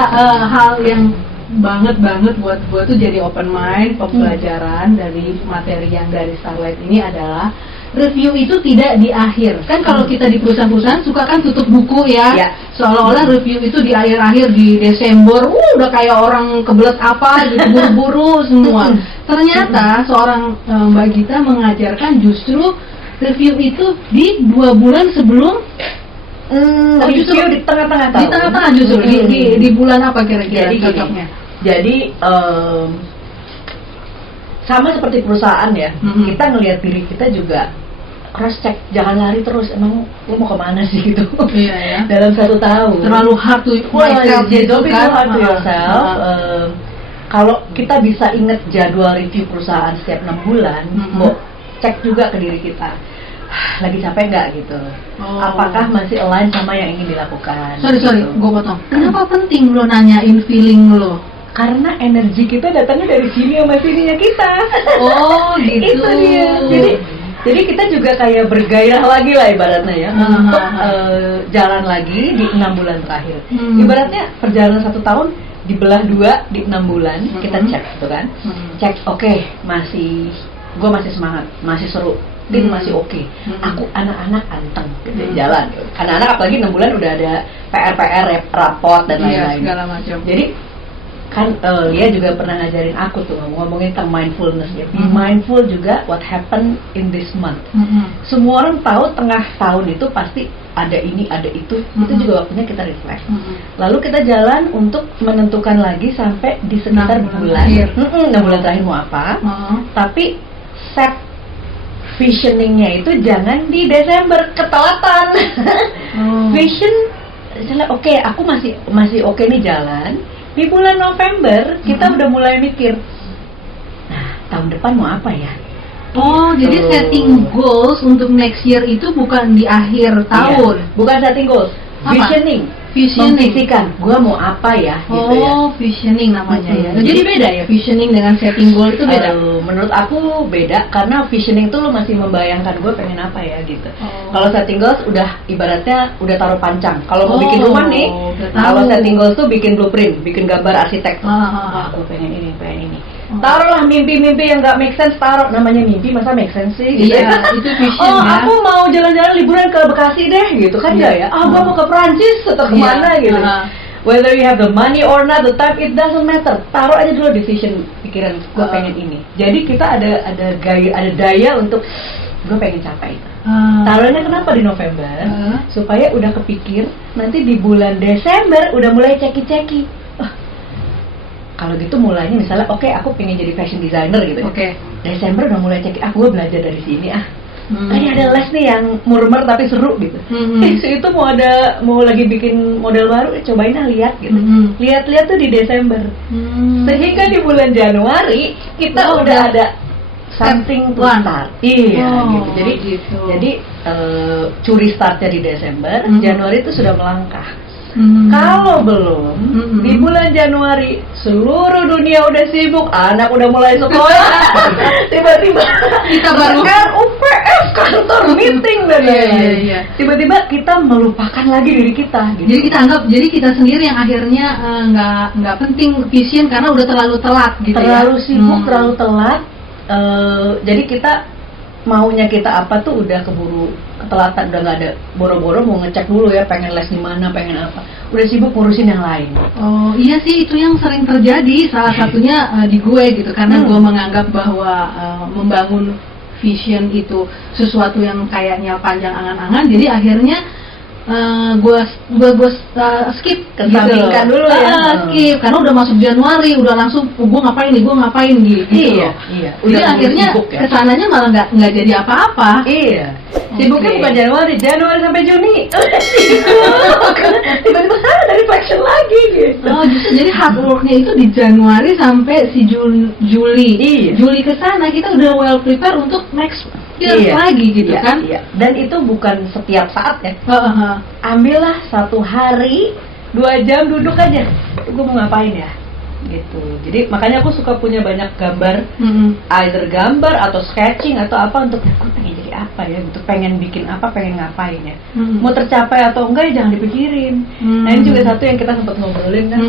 hal yang banget buat gue tuh jadi open mind, pembelajaran dari materi yang dari Starlight ini adalah review itu tidak di akhir. Kan kalau kita di perusahaan-perusahaan suka kan tutup buku ya. Seolah-olah review itu di akhir-akhir di Desember, udah kayak orang kebelet apa gitu, buru-buru semua. Ternyata seorang Mbak Gita mengajarkan justru review itu di 2 bulan sebelum. Justru di tengah-tengah tahun. Di tengah-tengah justru di bulan apa kira-kira cocoknya? Jadi sama seperti perusahaan ya, kita ngelihat diri kita juga cross check, jangan lari terus, emang lu mau kemana sih gitu. Iya ya. Dalam 1 tahun. Terlalu hard to myself gitu kan. Hard to yourself. Kalau kita bisa inget jadwal review perusahaan setiap 6 bulan, cek juga ke diri kita. Lagi capek nggak gitu? Apakah masih align sama yang ingin dilakukan? Sorry, gue potong. Kenapa penting lo nanyain feeling lo? Karena energi kita datangnya dari sini sama sininya kita. Oh gitu. Itu dia. Jadi kita juga kayak bergairah lagi lah ibaratnya ya, untuk jalan lagi di 6 bulan terakhir. Ibaratnya perjalanan 1 tahun dibelah 2 di 6 bulan, kita cek gitu kan. Cek, oke, gue masih semangat, masih seru. Tim masih oke. Aku anak-anak anteng gitu, jalan. Anak-anak apalagi 6 bulan udah ada PR, rapot dan lain-lain. Segala macam. Jadi kan Lia juga pernah ngajarin aku tuh ngomongin tentang mindfulness ya. Be mindful juga what happened in this month. Semua orang tahu tengah tahun itu pasti ada ini, ada itu. Itu juga waktunya kita reflect. Lalu kita jalan untuk menentukan lagi sampai di sekitar bulan 6 bulan terakhir mau apa. Tapi set visioningnya itu jangan di Desember ketelatan. Vision misalnya oke, aku masih oke nih jalan. Di bulan November kita udah mulai mikir, nah tahun depan mau apa ya? Jadi setting goals untuk next year itu bukan di akhir tahun. Bukan setting goals, visioning. Memvisikan, gue mau apa ya? Gitu ya. Visioning namanya ya. Jadi beda ya, visioning dengan setting goal itu beda. Menurut aku beda karena visioning tuh lo masih membayangkan gue pengen apa ya gitu. Kalau setting goals udah ibaratnya udah taruh pancang. Kalau mau bikin rumah nih, kalau setting goals tuh bikin blueprint, bikin gambar arsitek. Aku pengen ini. Taruhlah mimpi-mimpi yang nggak make sense, taruh namanya mimpi masa make sense sih? Gitu. Iya, itu vision ya. Aku mau jalan-jalan liburan ke Bekasi deh, gitu kan ya? Gua mau ke Prancis atau kemana gitu. Whether you have the money or not, the time it doesn't matter. Taruh aja dulu di vision pikiran gue pengen ini. Jadi kita ada daya untuk gue pengen capai itu. Taruhnya kenapa di November? Supaya udah kepikir nanti di bulan Desember udah mulai ceki-ceki. Kalau gitu mulainya misalnya oke, aku pengen jadi fashion designer gitu. Desember udah mulai cek, gue belajar dari sini Tadi ada les nih yang murmer tapi seru gitu. Itu mau lagi bikin model baru, cobain lihat gitu. Lihat-lihat tuh di Desember. Sehingga di bulan Januari kita udah ada something to start. Gitu. Jadi curi startnya di Desember, Januari itu sudah melangkah. Kalau belum, di bulan Januari seluruh dunia udah sibuk, anak udah mulai sekolah, tiba-tiba kita baru UPS kantor meeting dan lain-lain. Tiba-tiba kita melupakan lagi diri kita. Gitu. Jadi kita sendiri yang akhirnya nggak penting vision karena udah terlalu telat gitu. Terlalu sibuk, terlalu telat. Jadi kita maunya kita apa tuh udah keburu ketelatan, udah nggak ada boro-boro mau ngecek dulu ya pengen les di mana, pengen apa, udah sibuk ngurusin yang lain. Oh iya sih, itu yang sering terjadi salah satunya di gue gitu, karena gue menganggap bahwa membangun vision itu sesuatu yang kayaknya panjang angan-angan, jadi akhirnya gue skip, kesampingkan gitu. Dulu ya. Skip karena udah masuk Januari, udah langsung gue ngapain nih gitu. Iya. Jadi akhirnya ya. kesananya malah nggak jadi apa-apa. Iya. Sibuknya bukan Januari sampai Juni. Tiba-tiba ada reflection lagi gitu. Oh, justru jadi hard worknya itu di Januari sampai si Juli. Iya. Juli ke sana kita udah well prepare untuk next year lagi gitu kan. Iya. Dan itu bukan setiap saat ya. Ambillah 1 hari 2 jam duduk aja. Gue mau ngapain ya? Gitu. Jadi makanya aku suka punya banyak gambar, either gambar atau sketching atau apa untuk aku pengen jadi apa ya, gitu, pengen bikin apa, pengen ngapain ya. Mau tercapai atau enggak ya jangan dipikirin. Nah ini juga satu yang kita sempat ngobrolin kan.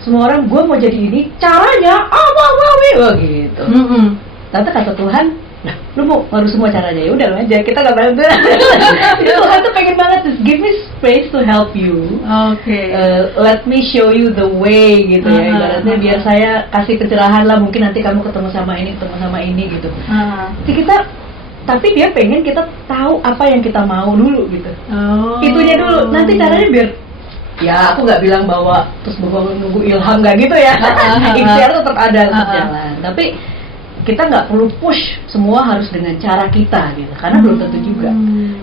Semua orang gue mau jadi ini, caranya apa gitu. Tapi kata Tuhan, nah, lu mau harus semua caranya, ya udah aja kita nggak bantu. Tuhan tuh pengen banget, just give me space to help you. Let me show you the way gitu ya, ibaratnya biar saya kasih pencerahan lah, mungkin nanti kamu ketemu sama ini gitu. Jadi kita, tapi dia pengen kita tahu apa yang kita mau dulu gitu. Itunya dulu, nanti caranya biar, ya aku nggak bilang bahwa terus nunggu ilham nggak gitu ya. Ikhtiar tetap ada, tetap jalan. Tapi kita nggak perlu push semua harus dengan cara kita gitu, karena belum tentu juga.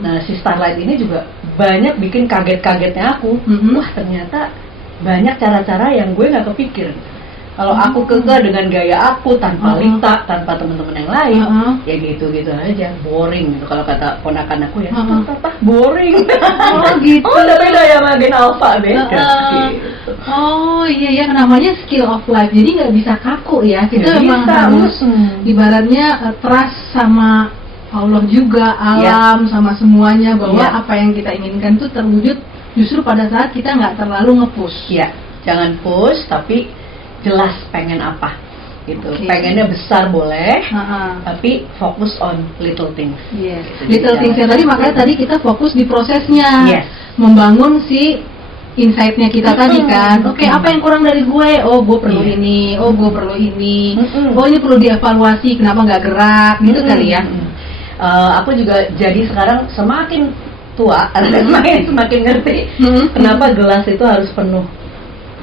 Nah si Starlight ini juga banyak bikin kaget-kagetnya aku. Wah ternyata banyak cara-cara yang gue nggak kepikir. Kalau aku kekeh dengan gaya aku tanpa Lita, tanpa teman-teman yang lain, ya gitu-gitu aja, boring gitu. Kalau kata ponakan aku ya, boring. Gitu. Udah beda ya sama Gen Alpha, beda. Gitu. Oh iya, namanya skill of life. Jadi nggak bisa kaku ya. Kita memang harus ibaratnya trust sama Allah juga, alam sama semuanya, bahwa apa yang kita inginkan itu terwujud justru pada saat kita nggak terlalu nge-push. Iya, jangan push tapi jelas pengen apa gitu. Pengennya besar boleh, tapi fokus on little things. Gitu. Little things yang tadi, makanya tadi kita fokus di prosesnya, membangun si insight-nya kita tadi kan. Apa yang kurang dari gue? Oh gue perlu ini, oh gue perlu ini, oh ini perlu dievaluasi, kenapa nggak gerak gitu kali ya. Aku juga jadi sekarang semakin tua, semakin ngerti kenapa gelas itu harus penuh.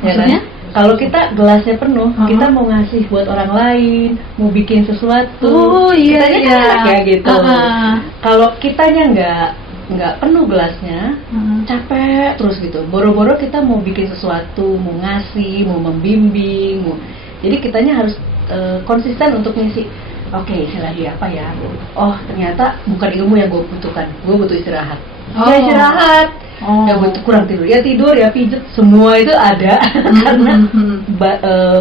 Maksudnya? Ya kan? Kalau kita gelasnya penuh, kita mau ngasih buat orang lain, mau bikin sesuatu, kitanya kan enak ya gitu. Kalau kitanya nggak penuh gelasnya, capek terus gitu. Boro-boro kita mau bikin sesuatu, mau ngasih, mau membimbing, jadi kitanya harus konsisten untuk ngisi. Istilah dia apa ya? Oh ternyata bukan ilmu yang gue butuhkan, gue butuh istirahat. Ya istirahat. Ya butuh kurang tidur, ya pijet, semua itu ada karena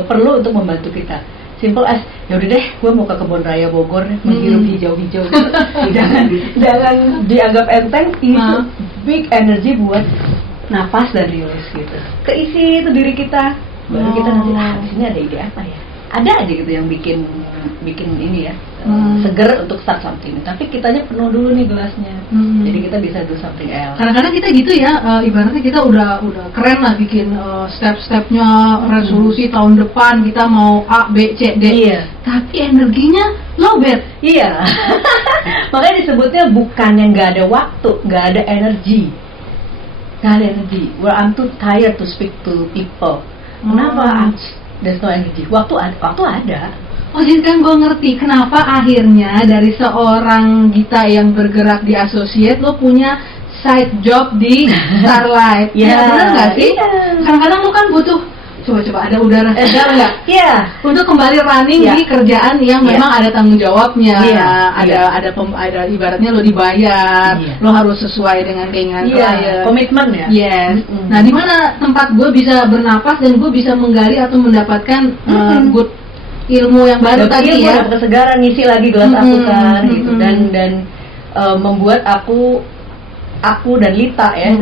perlu untuk membantu kita. Simple as, ya udah deh, gue mau ke kebun raya Bogor, menghirup hijau-hijau. jangan dianggap enteng, itu big energy buat napas dan rilis gitu. Keisi itu diri kita, baru kita nanti di sini ada ide apa ya? Ada aja gitu yang bikin ini ya, seger untuk start something. Tapi kitanya penuh dulu nih gelasnya, jadi kita bisa do something else. Kadang-kadang kita gitu ya, ibaratnya kita udah keren lah bikin step-stepnya, resolusi tahun depan kita mau A, B, C, D. Tapi energinya lowbat. Iya. Makanya disebutnya bukannya nggak ada waktu, nggak ada energi. Well, I'm too tired to speak to people. Kenapa? There's no energy. Waktu ada. Oh jadi kan gue ngerti kenapa akhirnya dari seorang Gita yang bergerak di associate lo punya side job di Starlight. Ya benar nggak sih? Kadang-kadang lo kan butuh coba ada udara segar nggak? Iya. Untuk kembali running di kerjaan yang memang ada tanggung jawabnya, ada ibaratnya lo dibayar, lo harus sesuai dengan keinginan klien. Komitmen ya. Yes. Nah, di mana tempat gue bisa bernapas dan gue bisa menggali atau mendapatkan good ilmu yang baru tadi ya. Kesegaran, ngisi lagi gelas aku kan gitu, dan membuat aku dan Lita ya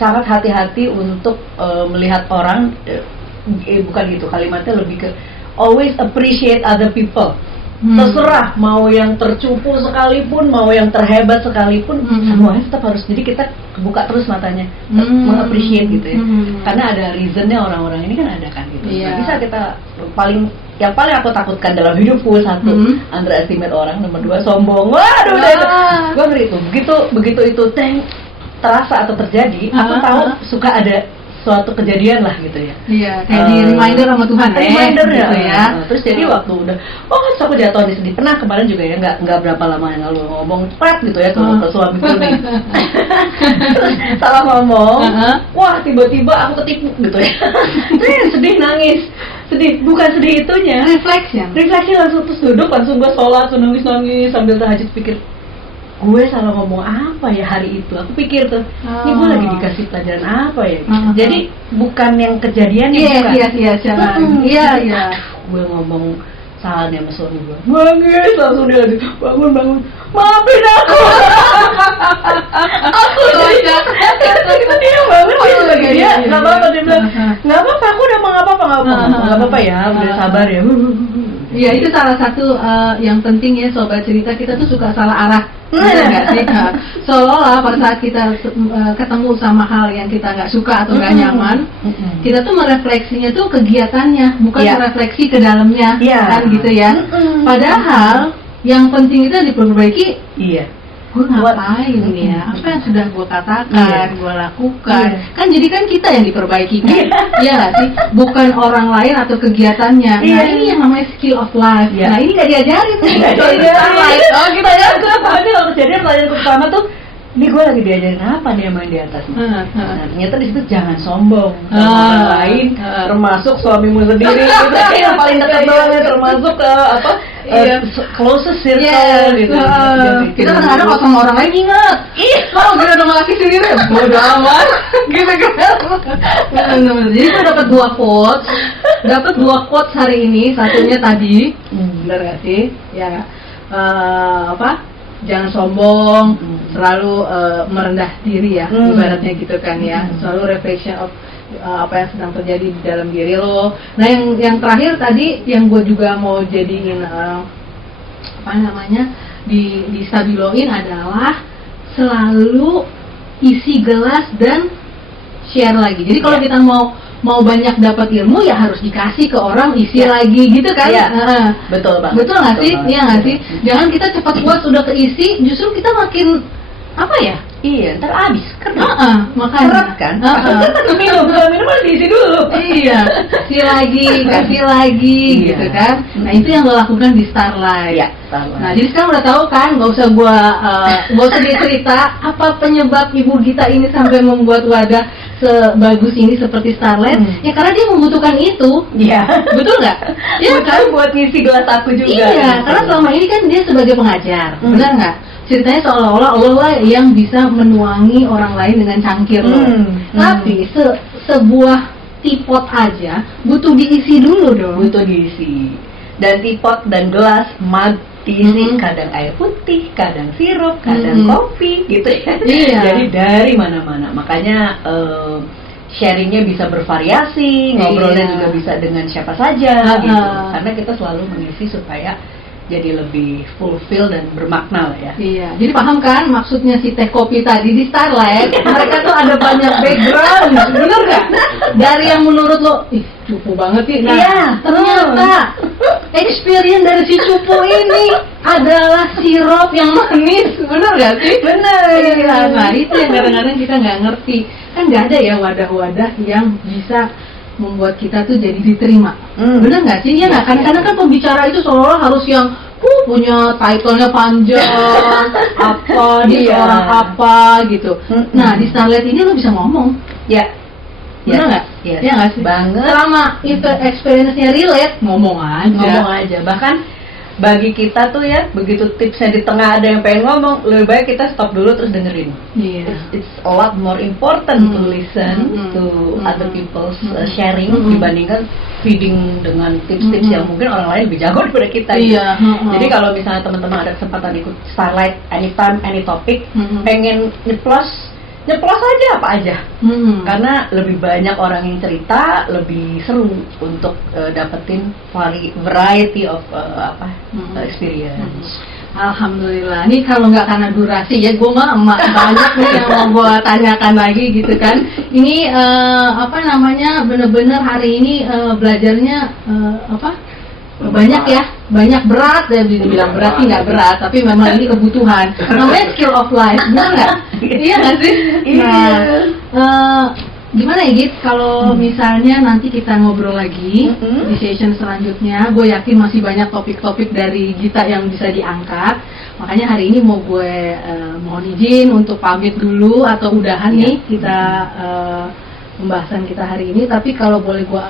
sangat hati-hati untuk melihat orang, bukan gitu kalimatnya, lebih ke always appreciate other people. Terserah mau yang tercupu sekalipun, mau yang terhebat sekalipun, semuanya tetap harus, jadi kita buka terus matanya, mengappreciate gitu ya. Karena ada reasonnya orang-orang ini kan ada kan gitu. Nggak bisa kita yang paling aku takutkan dalam hidupku, satu, underestimate orang, nomor dua, sombong. Waduh, gue ngeri tuh. Begitu itu terasa atau terjadi, aku tahu suka ada suatu kejadian lah gitu ya. Iya, kayak di reminder sama Tuhan. Reminder gitu ya. Terus jadi waktu udah, terus aku jatuh di sedih. Pernah kemarin juga ya, nggak berapa lama yang lalu ngomong prat gitu ya ke suamiku nih. Terus salah ngomong, wah tiba-tiba aku ketipu gitu ya. Terus sedih, nangis. Sedih, bukan sedih itunya. Refleksi langsung, terus duduk, langsung gue sholat, nangis sambil tahajud, pikir gue salah ngomong apa ya hari itu. Aku pikir tuh, ini gue lagi dikasih pelajaran apa ya. Jadi bukan yang kejadian yang bukan. Iya. Gue ngomong salah nih sama suami gue. Nangis, langsung dia lagi bangun. Maafin aku. Aku itu dia banget dia nggak apa-apa, dia bilang nggak apa-apa, aku udah mau nggak apa-apa ya, udah sabar ya. Iya, itu salah satu yang penting ya Sobat Cerita, kita tuh suka salah arah. Nggak sih? Seolah-olah pada saat kita ketemu sama hal yang kita nggak suka atau nggak nyaman, kita tuh merefleksinya tuh kegiatannya, bukan merefleksi ke dalamnya, kan gitu ya. Padahal yang penting itu diperbaiki. Gue ngapain ya? Apa yang sudah gue katakan, gue lakukan? Kan jadi kan kita yang diperbaiki kan? Iya nggak sih? Bukan orang lain atau kegiatannya. Nah ini yang namanya skill of life. Nah ini nggak diajarin nih. Oh kita ya. Tapi kalau kejadian pelajaran pertama tuh, ini gue lagi diajarin apa nih sama yang di atas? Nah, ternyata di situ jangan sombong sama orang lain, termasuk suamimu sendiri. Itu yang paling dekat banget, termasuk closest circle gitu. Kita kadang-kadang kalau sama orang lain ingat. Kalau kita sama laki sendiri, bodoh amat. Gitu kan. Jadi kita dapat dua quotes hari ini. Satunya tadi, benar nggak sih? Ya, jangan sombong, selalu merendah diri ya, ibaratnya gitu kan ya. Selalu reflection of apa yang sedang terjadi di dalam diri lo. Nah yang terakhir tadi yang gue juga mau jadiin di stabiloin adalah selalu isi gelas dan share lagi. Jadi kalau kita mau banyak dapat ilmu ya harus dikasih ke orang, isi lagi gitu kan. Betul Pak. Betul nggak sih? Iya nggak sih? Jangan kita cepat puas sudah keisi, justru kita makin apa ya? Iya, ntar habis kan? Makanya. Seret kan? Minum harus diisi dulu. Iya, kasih lagi, gitu kan? Nah itu yang lo lakukan di Starlight. Nah jadi sekarang udah tahu kan? Gak usah cerita apa penyebab Ibu Gita ini sampai membuat wadah sebagus ini seperti Starlight. Ya karena dia membutuhkan itu. Iya. Betul nggak? Iya kan? Buat ngisi gelas aku juga. Iya, karena selama ini kan dia sebagai pengajar, benar nggak? Ceritanya seolah-olah Allah lah yang bisa menuangi orang lain dengan cangkir lo. Tapi sebuah tipot aja butuh diisi dulu dong. Butuh diisi. Dan tipot dan gelas mug diisi kadang air putih, kadang sirup, kadang kopi gitu ya. Jadi dari mana-mana. Makanya sharingnya bisa bervariasi, ngobrolnya juga bisa dengan siapa saja gitu. Karena kita selalu mengisi supaya jadi lebih fulfill dan bermakna lah ya. Iya, jadi paham kan maksudnya si teh kopi tadi di Starlight? Mereka tuh ada banyak background, bener nggak? Dari yang menurut lo, cupu banget sih. Nah, ternyata experience dari si cupu ini adalah sirup yang manis, bener nggak sih? Bener. Nah itu yang kadang-kadang kita nggak ngerti. Kan nggak ada ya wadah-wadah yang bisa membuat kita tuh jadi diterima. Bener nggak sih? Ya nggak? Kadang-kadang kan pembicara itu seolah harus yang punya title-nya panjang, apa, dia orang apa gitu. Nah di Starlight ini lo bisa ngomong. Ya. Benar nggak? Yes. Ya nggak sih? Banget. Selama itu experience-nya relate, ngomong aja. Bahkan bagi kita tuh ya, begitu tipsnya di tengah ada yang pengen ngomong, lebih baik kita stop dulu terus dengerin. It's a lot more important to listen to other people's sharing dibandingkan feeding dengan tips-tips yang mungkin orang lain lebih jago daripada kita. Jadi kalau misalnya teman-teman ada kesempatan ikut Starlight anytime, any topic, pengen nyeplos aja apa aja, karena lebih banyak orang yang cerita, lebih seru untuk dapetin variety of experience. Alhamdulillah. Ini kalau nggak karena durasi ya, gue mah banyak nih yang mau gue tanyakan lagi gitu kan. Ini bener-bener hari ini belajarnya banyak ya, banyak berat, dan dibilang berat sih nggak berat, tapi memang ini kebutuhan. Namanya skill of life, benar nggak? Iya nggak sih? Nah, gimana ya Git, kalau misalnya nanti kita ngobrol lagi di session selanjutnya, gue yakin masih banyak topik-topik dari Gita yang bisa diangkat. Makanya hari ini mau gue mohon izin untuk pamit dulu atau udahan nih kita pembahasan kita hari ini. Tapi kalau boleh gue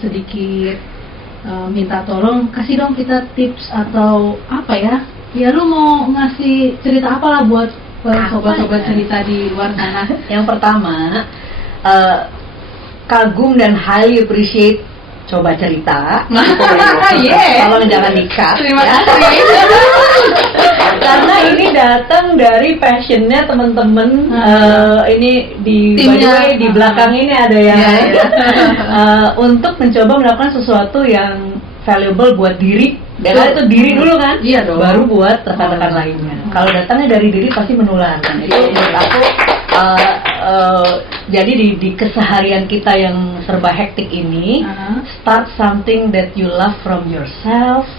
sedikit minta tolong kasih dong kita tips atau apa ya lu mau ngasih cerita apalah buat sobat-sobat cerita di luar sana. Yang pertama, kagum dan highly appreciate Coba Cerita. Tolong jangan di-cut. Terima ya. kasih. Karena ini datang dari passionnya teman-teman. Ini di belakang ini ada yang untuk mencoba melakukan sesuatu yang valuable buat diri. Dan itu diri dulu kan, baru buat rekan-rekan lainnya. Kalau datangnya dari diri pasti menular kan. Itu menurut aku jadi di keseharian kita yang serba hektik ini, start something that you love from yourself,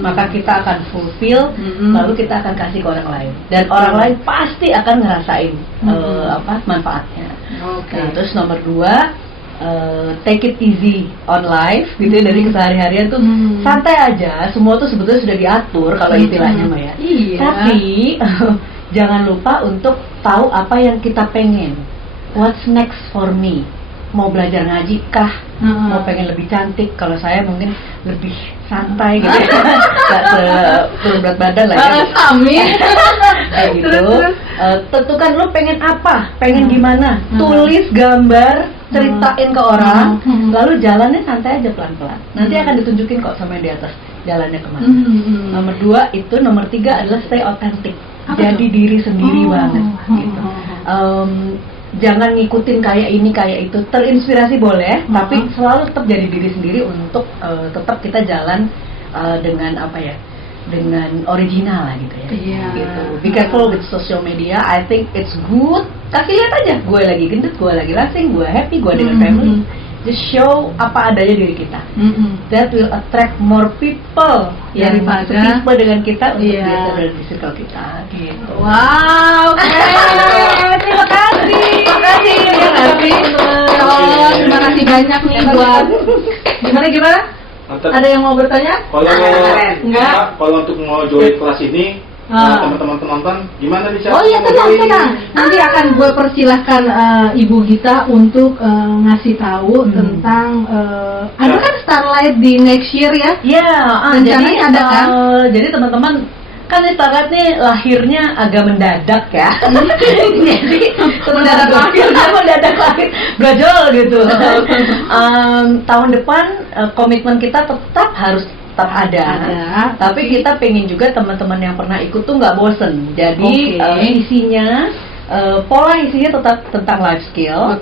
maka kita akan fulfill, lalu kita akan kasih ke orang lain, dan orang lain pasti akan ngerasain manfaatnya. Nah, terus nomor 2, take it easy on life gitu ya, dari keseharian tuh santai aja, semua tuh sebetulnya sudah diatur kalau istilahnya Maya. Tapi jangan lupa untuk tahu apa yang kita pengen. What's next for me? Mau belajar ngaji kah? Mau pengen lebih cantik? Kalau saya mungkin lebih santai gitu ya. Gak berat badan lah ya. Kayak gitu. Tentukan lu pengen apa? Pengen gimana? Tulis gambar, ceritain ke orang, lalu jalannya santai aja pelan-pelan. Nanti akan ditunjukin kok sama yang di atas jalannya kemana. Nomor 2 itu, nomor 3 adalah stay authentic. Jadi diri sendiri banget gitu. Jangan ngikutin kayak ini kayak itu, terinspirasi boleh, tapi selalu tetap jadi diri sendiri untuk tetap kita jalan dengan dengan original lah gitu ya. Gitu. Be careful with social media. I think it's good. Kasih lihat aja, gue lagi gendut, gue lagi langsing, gue happy, gue dengan family. Just show apa adanya diri kita. That will attract more people yang setipe dengan kita untuk biasa berada di circle kita. Gitu. Wow, keren. Terima kasih. Terima kasih banyak nih buat gimana? Ada yang mau bertanya? Kalau untuk mau join kelas ini, teman-teman penonton gimana nih? Oh iya, tenang. Nanti akan gue persilahkan Ibu Gita untuk ngasih tahu tentang ada kan Starlight di next year ya? Iya, rencananya ada kan? Jadi teman-teman kan Starlight nih lahirnya agak mendadak ya. Jadi mendadak lahir, brojol gitu. Tahun depan komitmen kita tetap ada. Tapi kita pengen juga teman-teman yang pernah ikut tuh nggak bosen. Jadi isinya pola isinya tetap tentang life skill.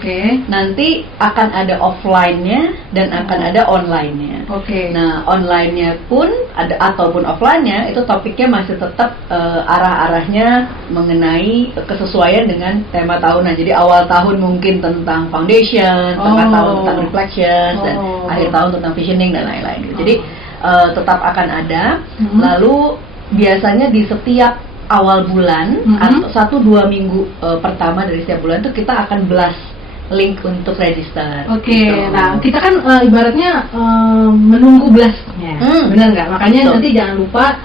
Nanti akan ada offline-nya dan akan ada online-nya. Nah, online-nya pun ada ataupun offline-nya itu topiknya masih tetap arah-arahnya mengenai kesesuaian dengan tema tahunan. Jadi awal tahun mungkin tentang foundation, tengah tahun tentang reflection, dan akhir tahun tentang visioning dan lain-lain. Jadi tetap akan ada. Lalu biasanya di setiap awal bulan atau 1-2 minggu pertama dari setiap bulan itu kita akan blast link untuk register. Gitu. Nah kita kan ibaratnya menunggu blastnya, benar nggak? Makanya nanti jangan lupa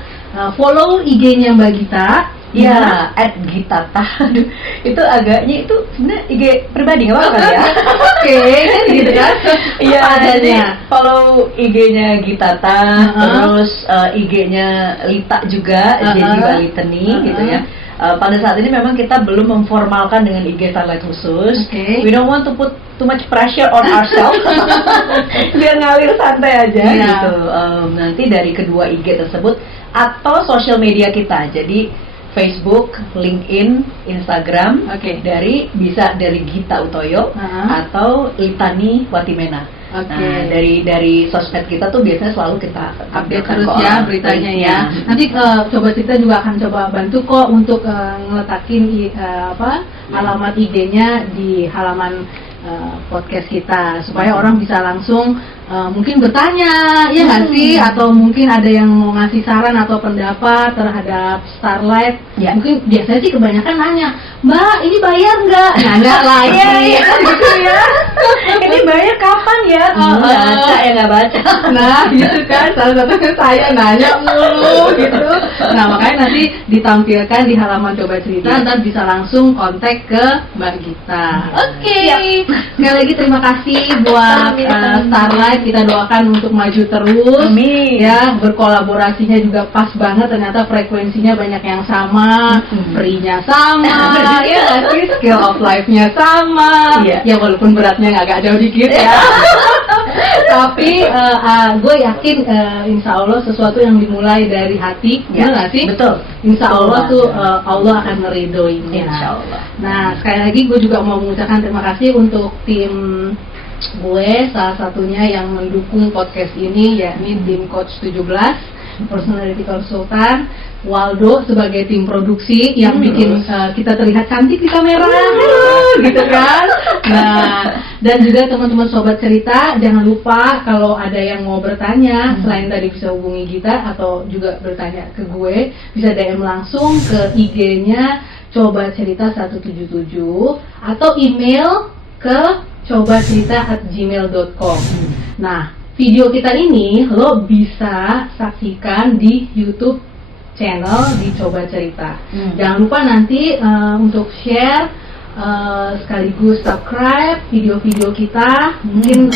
follow IG-nya Mbak Gita Ya, @gitata. Aduh, itu agaknya itu sebenarnya IG pribadi nggak apa-apa ya? Oke, gitu kan? Iya, jadi adanya. follow IG-nya Gitata, terus IG-nya Lita juga, jadi Baliteni gitu ya. Pada saat ini memang kita belum memformalkan dengan IG Starlight khusus. We don't want to put too much pressure on ourselves. Biar ngalir santai aja gitu. Nanti dari kedua IG tersebut atau social media kita. Jadi Facebook, LinkedIn, Instagram, bisa dari Gita Utoyo atau Litani Watimena. Nah, dari sosmed kita tuh biasanya selalu kita update terus ya beritanya ya. Nanti coba kita juga akan coba bantu kok untuk ngeletakin alamat IG-nya di halaman podcast kita supaya orang bisa langsung mungkin bertanya ya nggak sih, atau mungkin ada yang mau ngasih saran atau pendapat terhadap Starlight. Mungkin biasanya sih kebanyakan nanya, Mbak ini bayar nggak? Nanya lagi gitu ya. Ini bayar kapan ya? Baca ya nggak baca. Nah gitu kan, salah satunya saya nanya mulu gitu. Nah makanya nanti ditampilkan di halaman Coba Cerita, ntar bisa langsung kontak ke Mbak Gita. Sekali lagi terima kasih buat Starlight. Kita doakan untuk maju terus. Ya, berkolaborasinya juga pas banget, ternyata frekuensinya banyak yang sama, free-nya sama, ya ngasih skill of life-nya sama. Ya walaupun beratnya agak jauh dikit ya. Tapi gue yakin insya Allah sesuatu yang dimulai dari hati, ya nggak sih? Betul. Insya Allah tuh Allah akan meridoinya. Insya Allah. Nah sekali lagi gue juga mau mengucapkan terima kasih untuk tim gue, salah satunya yang mendukung podcast ini, yakni tim Coach 17, Personality Consultant, Waldo sebagai tim produksi yang bikin kita terlihat cantik di kamera, gitu kan. Nah, dan juga teman-teman Sobat Cerita, jangan lupa kalau ada yang mau bertanya, selain tadi bisa hubungi kita atau juga bertanya ke gue, bisa DM langsung ke IG-nya Coba Cerita 177 atau email ke cobacerita@gmail.com. Nah, video kita ini lo bisa saksikan di YouTube channel di Coba Cerita. Jangan lupa nanti untuk share sekaligus subscribe video-video kita. Mungkin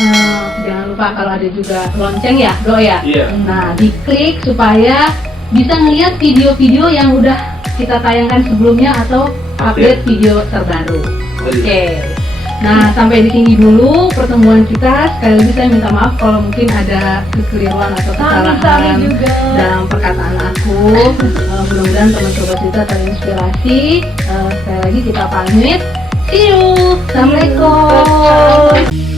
jangan lupa kalau ada juga lonceng ya, Do ya. Nah, diklik supaya bisa ngeliat video-video yang udah kita tayangkan sebelumnya atau update video terbaru. Nah, sampai di sini dulu pertemuan kita. Sekali lagi saya minta maaf kalau mungkin ada kekeliruan atau kesalahan dalam perkataan aku. Mudah-mudahan teman Coba Cerita terinspirasi. Sekali lagi kita pamit. See you. Assalamualaikum.